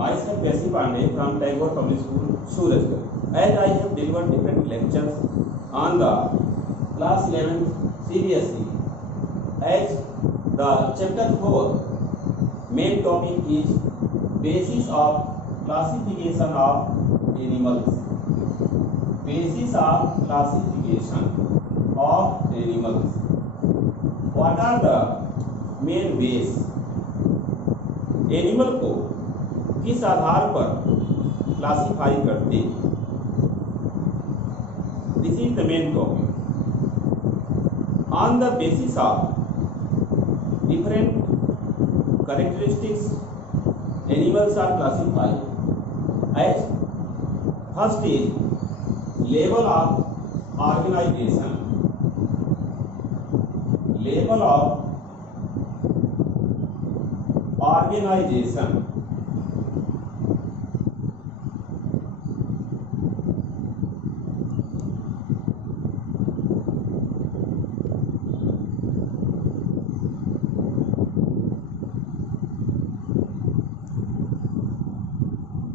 Myself P.S.C. Pandey from Tagore Public School, Surajgarh. As I have delivered different lectures on the class 11th CBSE, as the chapter 4 main topic is basis of classification of animals. Basis of classification of animals. What are the main ways animal को किस आधार पर classify करते हैं? This is the main topic. On the basis of different characteristics animals are classified as first is level of organization. Level of organization.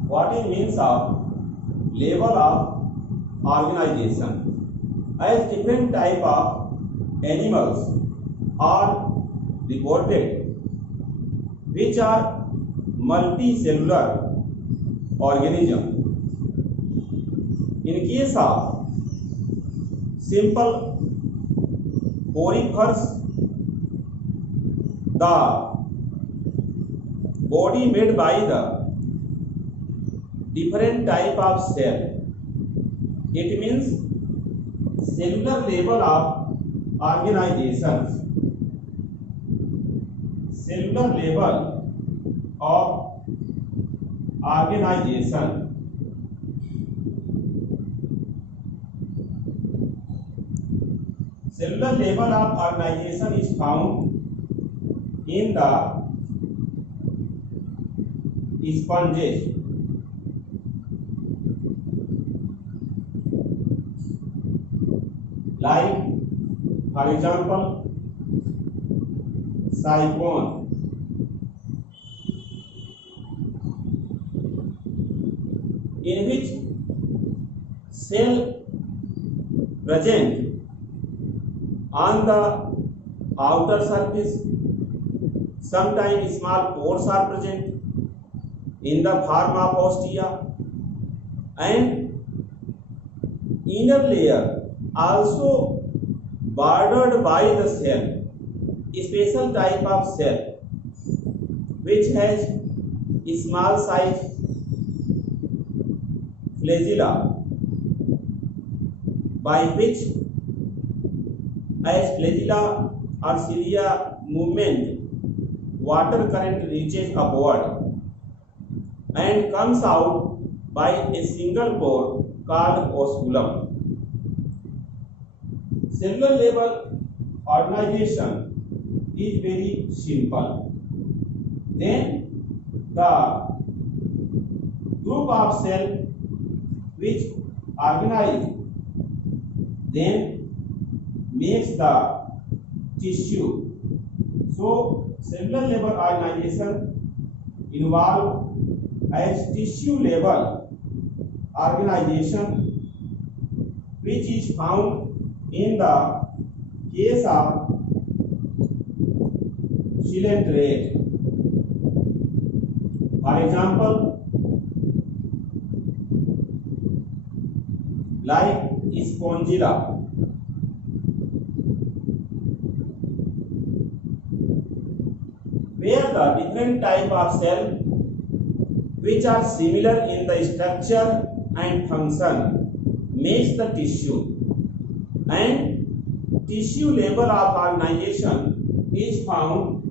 What it means of level of organization? As different type of animals are reported which are multicellular organism. In case of simple porifers, the body made by the different type of cell. It means cellular level of organizations. Cellular level of organization. Cellular level of organization is found in the sponges. Like, for example, siphon, in which cell present on the outer surface. Sometimes small pores are present in the form of ostia, and inner layer also bordered by the cell. Special type of cell which has small size flagella, by which as flagella or cilia movement, water current reaches upward and comes out by a single pore called osculum. Cellular level organization is very simple. Then the group of cell which organize then makes the tissue. So cellular level organization involve as tissue level organization, which is found in the case of coelenterate. For example, like spongilla, where the different type of cell which are similar in the structure and function makes the tissue, and tissue level of organization is found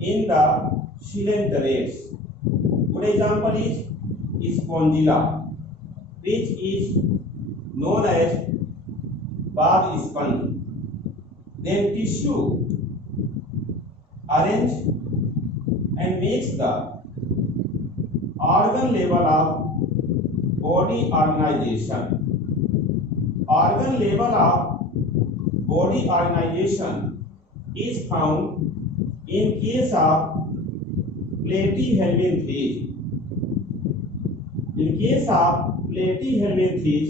in the coelenterates. Good example is spongilla, which is known as bark sponge. Then tissue arrange and makes the organ level of body organization. Organ level of body organization is found in case of platyhelminth phase. case of platyhelminthes,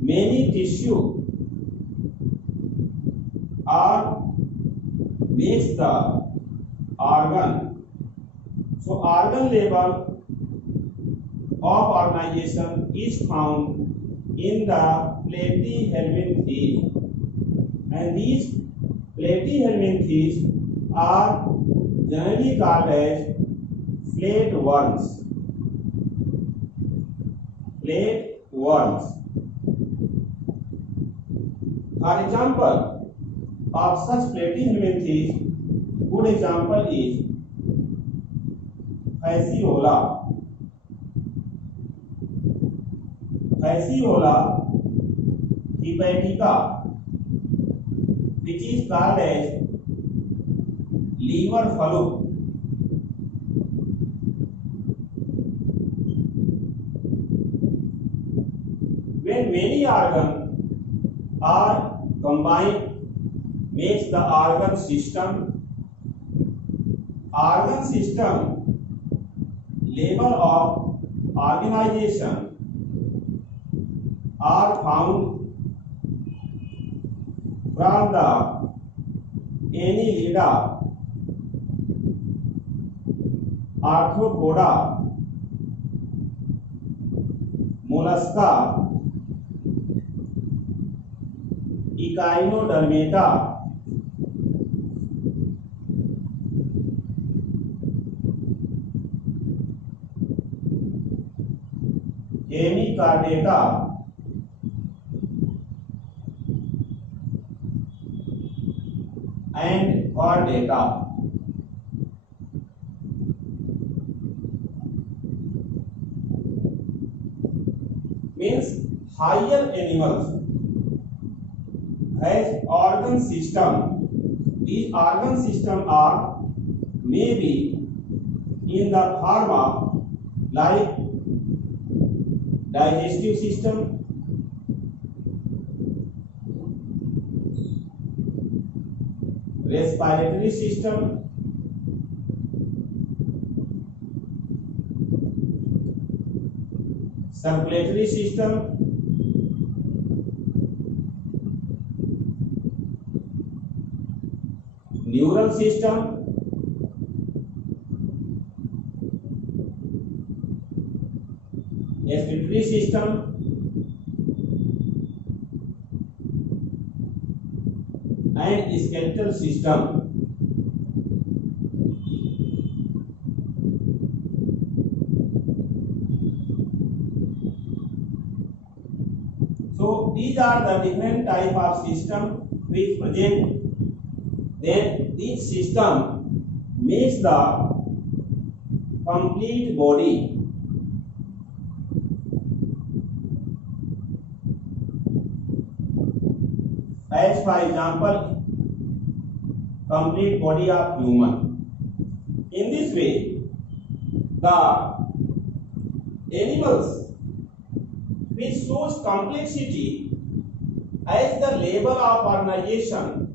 many tissue are makes the organ. So organ level of organization is found in the platyhelminthes, and these platyhelminthes are generally called as flatworms. Flatworms. For example of such platyhelminthes, good example is Fasciola. Fasciola hepatica, which is called as liver fluke. When many organs are combined, makes the organ system. Organ system level of organization are found from the Annelida, Arthropoda, Mollusca, Echinodermata, Hemichordata, and Chordata. Means higher animals has organ system. These organ system are maybe in the form of like digestive system, respiratory system, circulatory system, neural system, excretory system, and skeletal system. So these are the different type of system which present. Then each system makes the complete body. As for example, complete body of human. In this way, the animals which shows complexity as the level of organization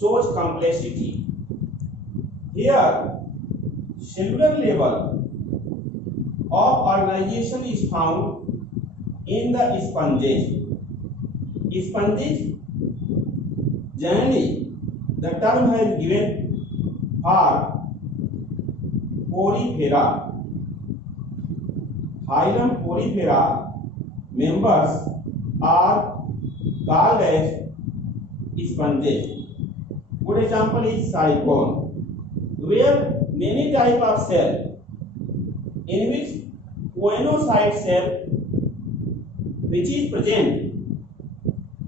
shows complexity. Here, cellular level of organization is found in the sponges. Sponges, generally, the term has given for Porifera. Phylum Porifera members are called as sponges. Good example is siphon, where many type of cell, in which coenocyte cell, which is present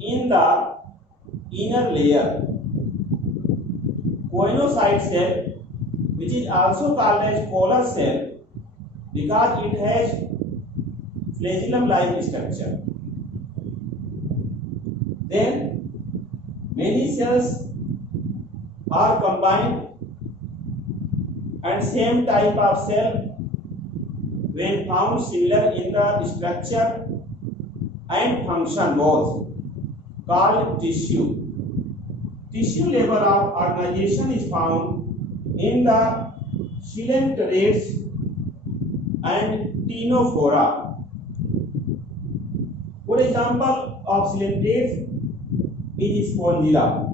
in the inner layer, coenocyte cell, which is also called as collar cell, because it has flagellum-like structure. Then many cells are combined, and same type of cell when found similar in the structure and function both called tissue. Tissue level of organization is found in the coelenterate and ctenophora. Good example of ciliates is Spongilla.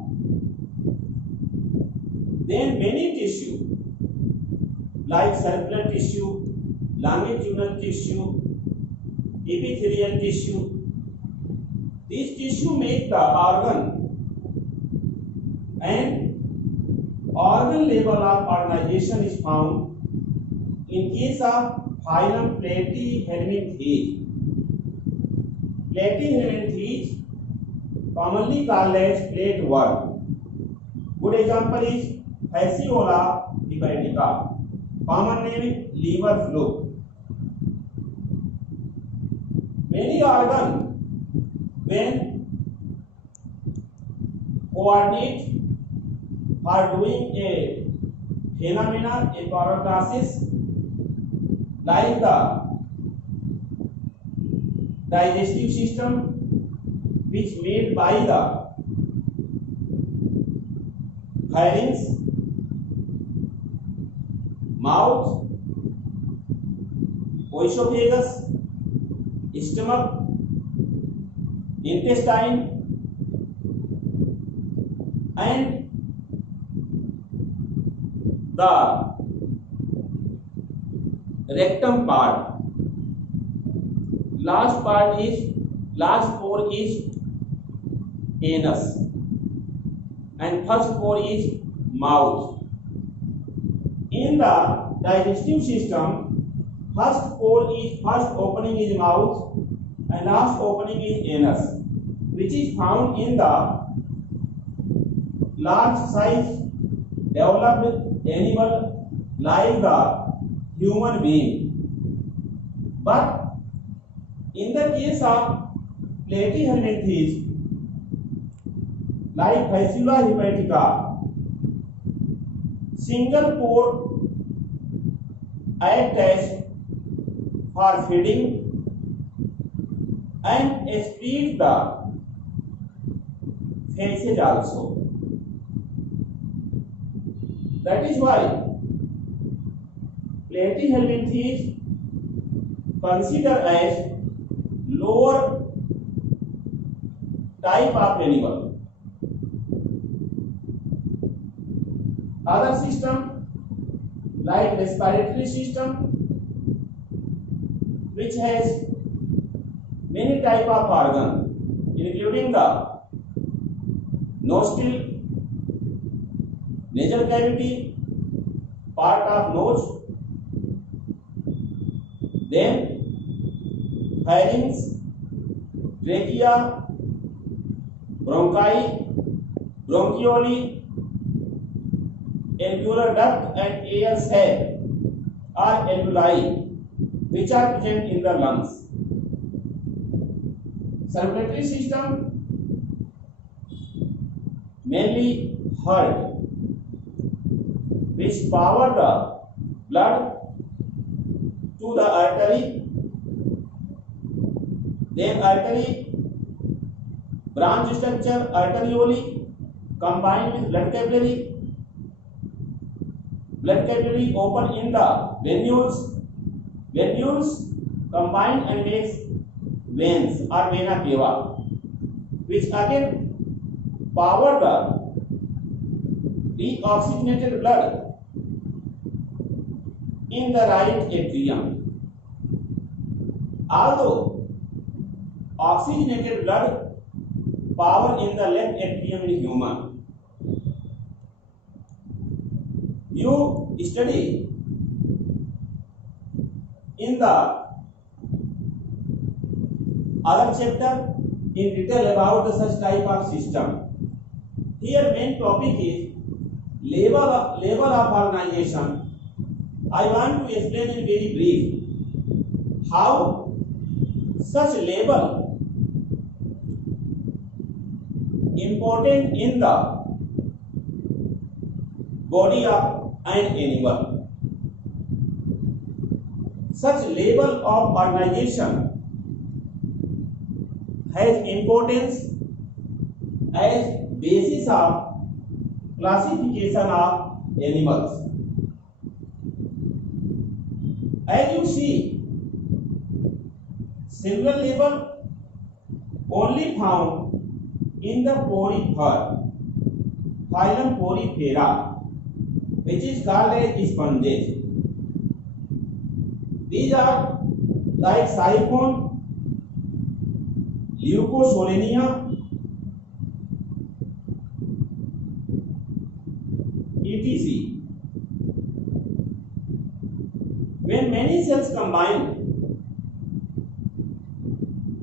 Then many tissue like circular tissue, longitudinal tissue, epithelial tissue. These tissue make the organ, and organ level of organization is found in case of phylum Platyhelminthes. Platyhelminthes, commonly called as plateworm. Good example is Fasciola hepatica. Common name liver fluke. Many organs, when coordinate for doing a phenomena, a process like the digestive system, which made by the pharynx, mouth, esophagus, stomach, intestine, and the rectum part. Last four is anus, and first four is mouth. In the digestive system, first opening is mouth and last opening is anus, which is found in the large size developed animal like the human being. But in the case of platyhelminthes like Fasciola hepatica, single pore act as for feeding and spread the feces also. That is why platyhelminthes considered as lower type of animal. Other system like respiratory system, which has many type of organ, including the nostril, nasal cavity, part of nose, then pharynx, trachea, bronchi, bronchioli, alveolar duct, and air sac or alveoli, which are present in the lungs. Circulatory system, mainly heart, which power the blood to the artery, then artery branch structure arteriole combined with blood capillary open in the venules combine and makes veins or vena cava, which again power the deoxygenated blood in the right atrium. Although oxygenated blood power in the left atrium in human. You study in the other chapter in detail about such type of system. Here main topic is level of organization. I want to explain in very brief how such level important in the body of an animal. Such level of organization has importance as basis of classification of animals. As you see, similar label only found in the Porifera, phylum Porifera, which is called as sponges. These are like siphon, Leucosolenia, etc. When many cells combine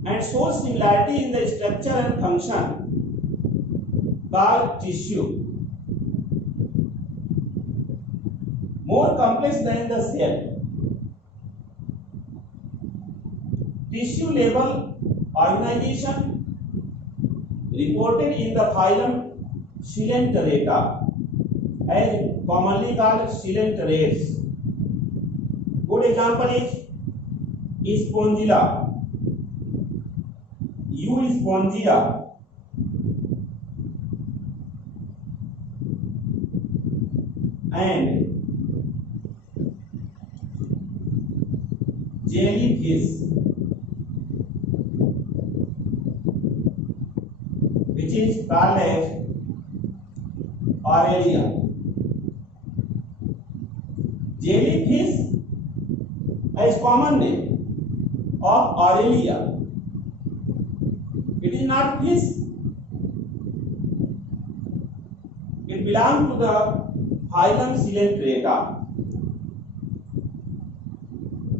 and show similarity in the structure and function, called tissue, more complex than the cell. Tissue level organization reported in the phylum Coelenterata, as commonly called coelenterates. Good example is Spongilla, Euspongia, and jellyfish, which is called as Aurelia. Jellyfish is common name of Aurelia. It is not fish. It belongs to the phylum Coelenterata.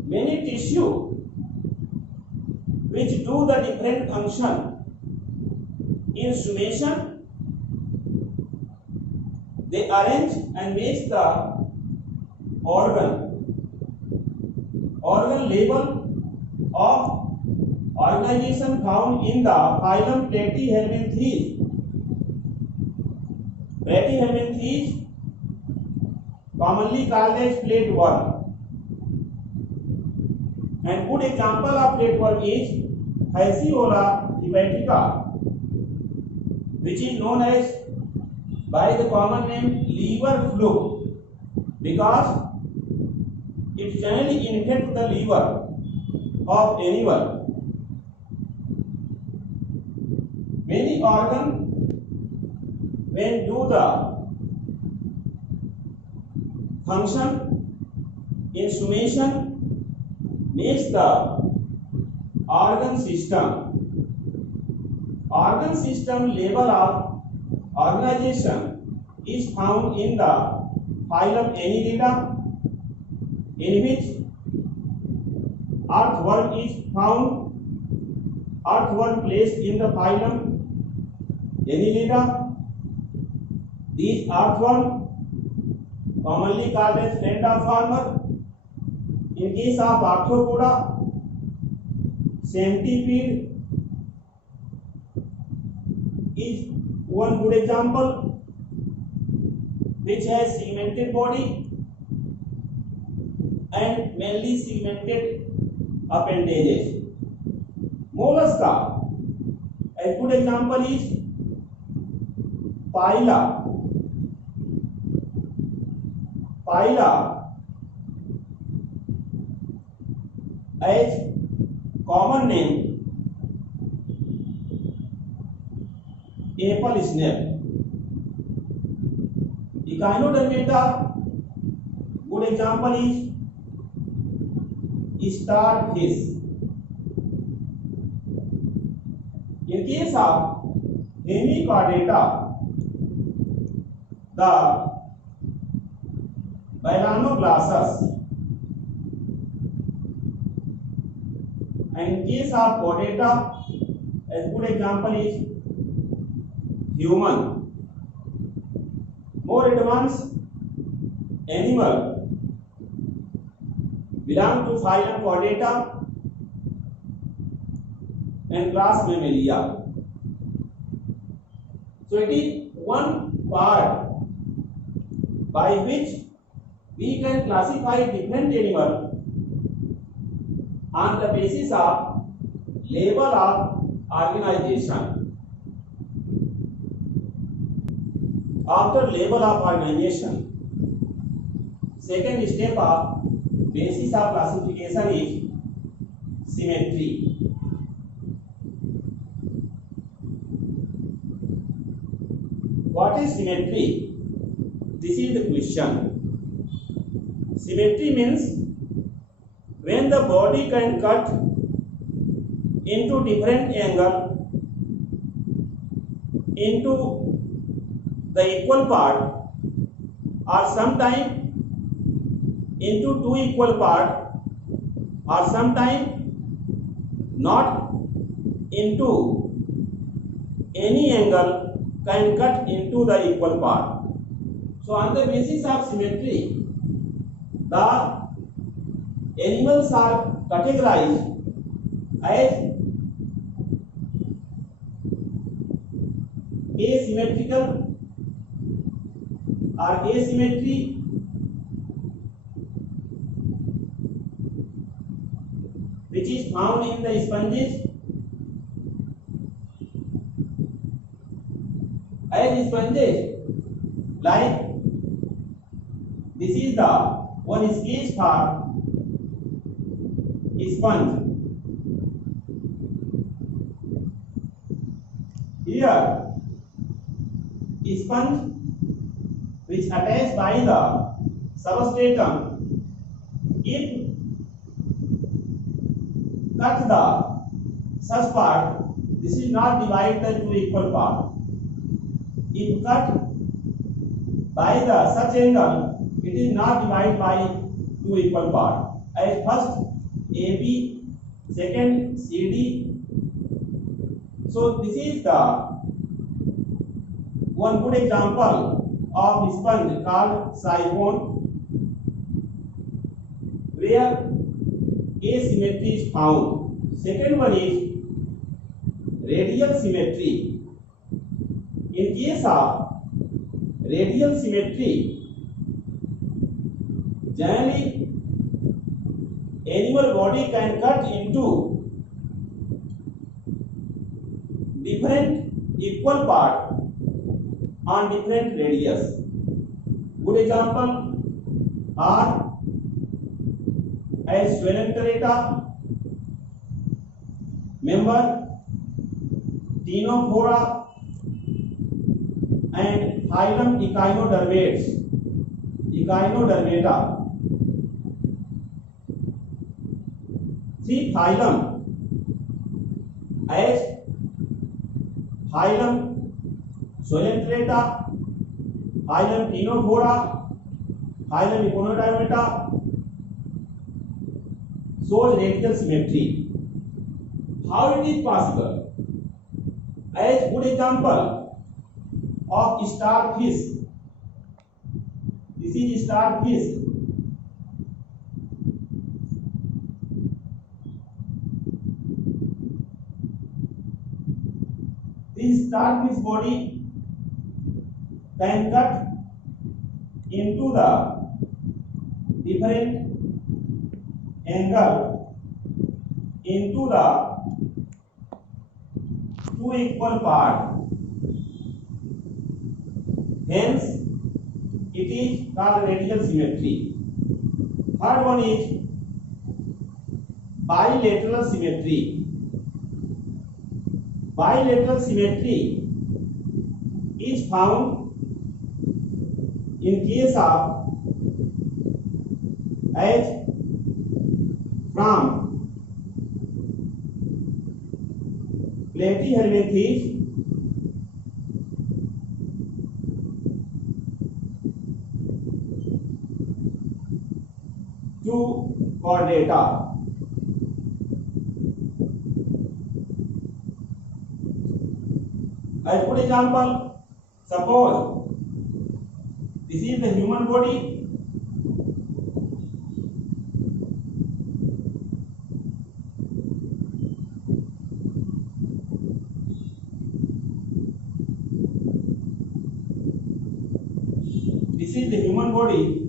Many tissue which do the different function in summation, they arrange and make the organ level of organization found in the phylum Platyhelminthes. Platyhelminthes, commonly called as flatworm. And good example of flatworm is Fasciola hepatica, which is known as by the common name liver fluke, because it generally infects the liver of animal. Many organs, when do the function in summation, makes the organ system level of organization is found in the phylum Annelida, in which earthworm is found. Earthworm placed in the phylum Annelida. These earthworm, commonly called as friend of farmer. In case of Arthropoda, centipede is one good example, which has segmented body and mainly segmented appendages. Mollusca, a good example is Phyla. As common name apple snake. Echinodermata, good example is starfish. In case of Hemichordata, the Balanoglossus. And in case of Chordata, a good example is human. More advanced animal belong to phylum Chordata and class Mammalia. So it is one part by which we can classify different animals on the basis of level of organization. After level of organization, second step of basis of classification is symmetry. What is symmetry? This is the question. Symmetry means when the body can cut into different angle into the equal part, or sometime into two equal part, or sometime not into any angle can cut into the equal part. So on the basis of symmetry, the animals are categorized as asymmetrical or asymmetry, which is found in the sponges. As sponges, like this is the one sketch for sponge. Here, sponge which attached by the substratum, if cut the such part, this is not divided to equal part. If cut by the such angle, it is not divided by two equal part. As first AB, second CD. So this is the one good example of sponge called siphon, where asymmetry is found. Second one is radial symmetry. In case of radial symmetry, generally animal body can cut into different equal part on different radius. Good example are as Coelenterata, member Ctenophora, and phylum Echinodermata. Three phylum as phylum Coelenterata, phylum Ctenophora, phylum Echinodermata shows radial symmetry. How it is possible? As good example of starfish. This is starfish. This starfish body can cut into the different angle into the two equal part. Hence, it is called radial symmetry. Third one is bilateral symmetry. Bilateral symmetry is found in case of as from Platyhelminthes to chordata. As good example, suppose this is the human body. This is the human body.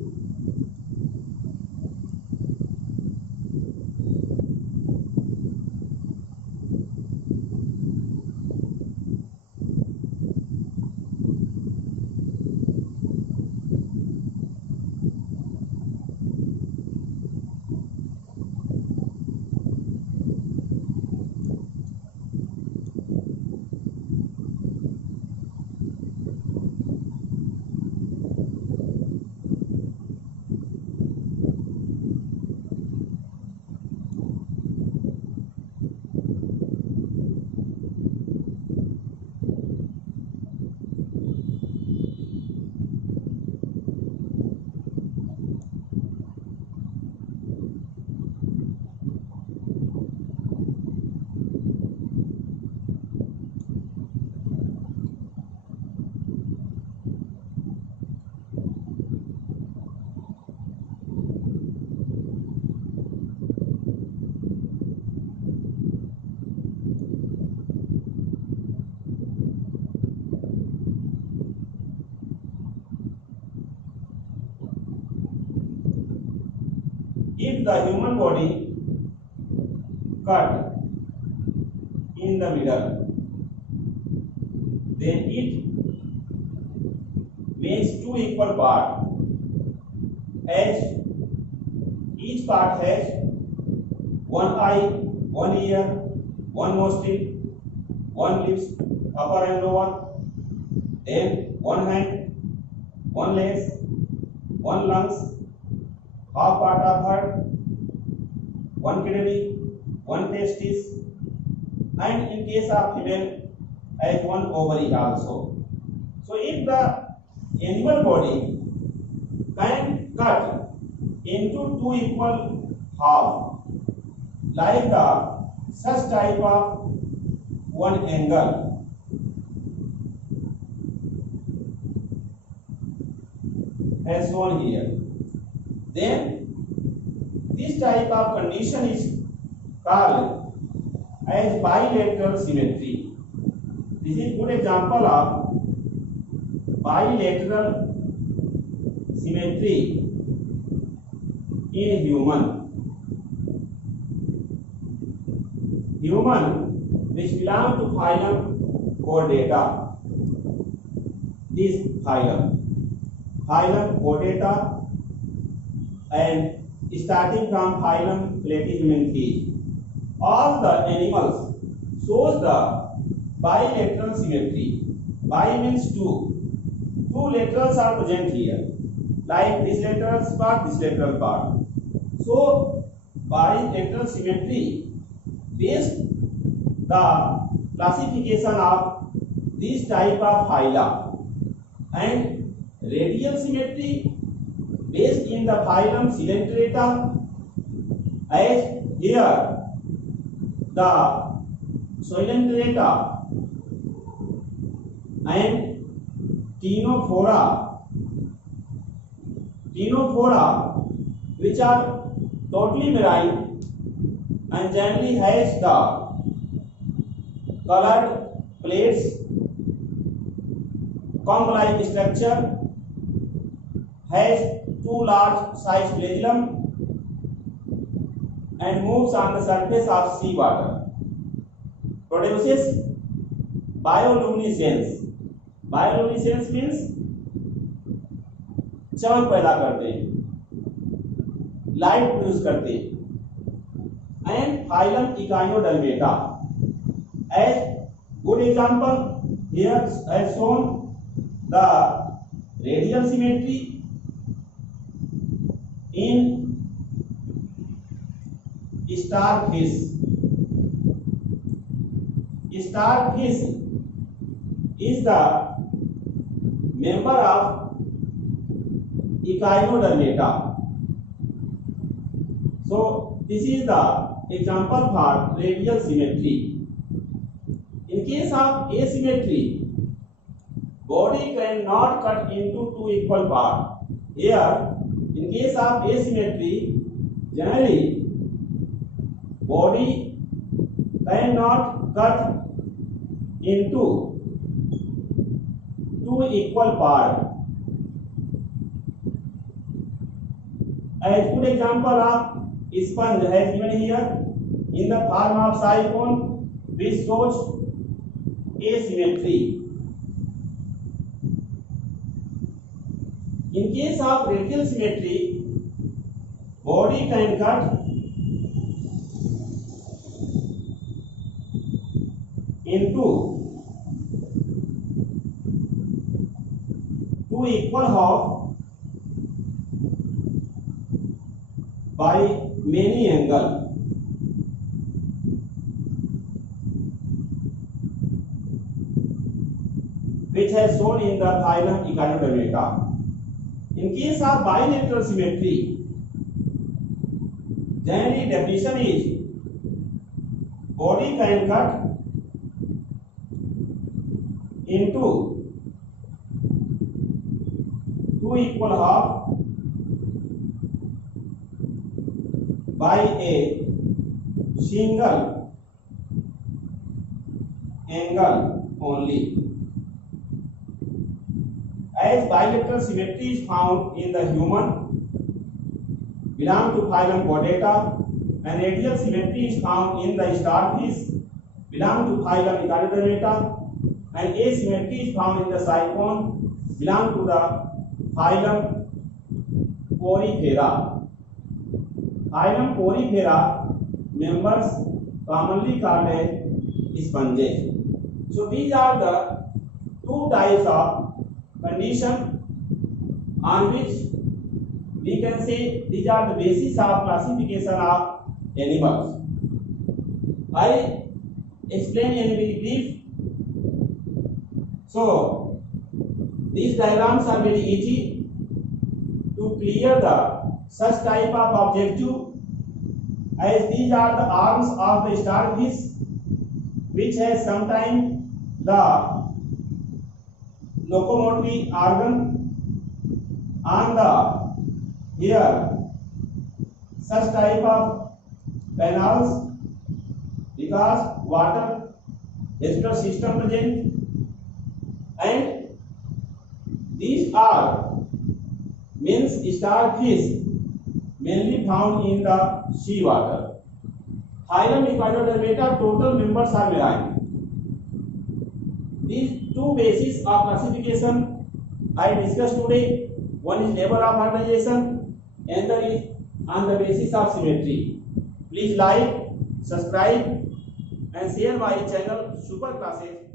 if the human body cut in the middle, then it makes two equal parts, as each part has one eye, one ear, one nostril, one lips, upper and lower, then one hand, one legs, one lungs, half part of heart, one kidney, one testis, and in case of female, as one ovary also. So if the animal body can cut into two equal half, like the such type of one angle, as shown here, then this type of condition is called as bilateral symmetry. This is good example of bilateral symmetry in human. Human which belong to phylum Chordata. This phylum Chordata, and starting from phylum Platyhelminthes, all the animals shows the bilateral symmetry. Bi means two laterals are present here, like this lateral part, this lateral part. So bilateral symmetry based the classification of this type of phyla, and radial symmetry based in the phylum Coelenterata, as here the Coelenterata and Ctenophora, which are totally marine and generally has the colored plates, comb-like structure, has two large sized flagellum, and moves on the surface of sea water. Produces bioluminescence. Bioluminescence means चमक पैदा करते हैं, light produce करते हैं. And phylum Echinodermata, as good example here as shown the radial symmetry in starfish. Starfish is the member of Echinodermata. So this is the example for radial symmetry. In case of asymmetry, body cannot cut into two equal parts. Here, in case of asymmetry, generally body cannot cut into two equal parts. As good example of sponge has given here in the form of siphon, which shows asymmetry. In case of radial symmetry, body can cut into two equal half by many angles. Which has shown in the phylum Echinodermata. In case of bilateral symmetry, generally definition is body can cut into two equal half by a single angle only. As bilateral symmetry is found in the human belong to phylum Chordata, and radial symmetry is found in the starfish, belong to phylum Echinodermata, and asymmetry is found in the cyclone, belong to the phylum Porifera. Phylum Porifera members commonly called as sponges. So these are the two types of condition on which we can say these are the basis of classification of animals. I explain in very brief. So these diagrams are very easy to clear the such type of objective, as these are the arms of the starfish, which has sometimes the locomotory organ on the here such type of canals, because water respiratory system present, and these are means starfish mainly found in the sea water. Phylum Echinodermata total members are marine. These two bases of classification I discussed today. One is level of organization, another is on the basis of symmetry. Please like, subscribe and share my channel Super Classes.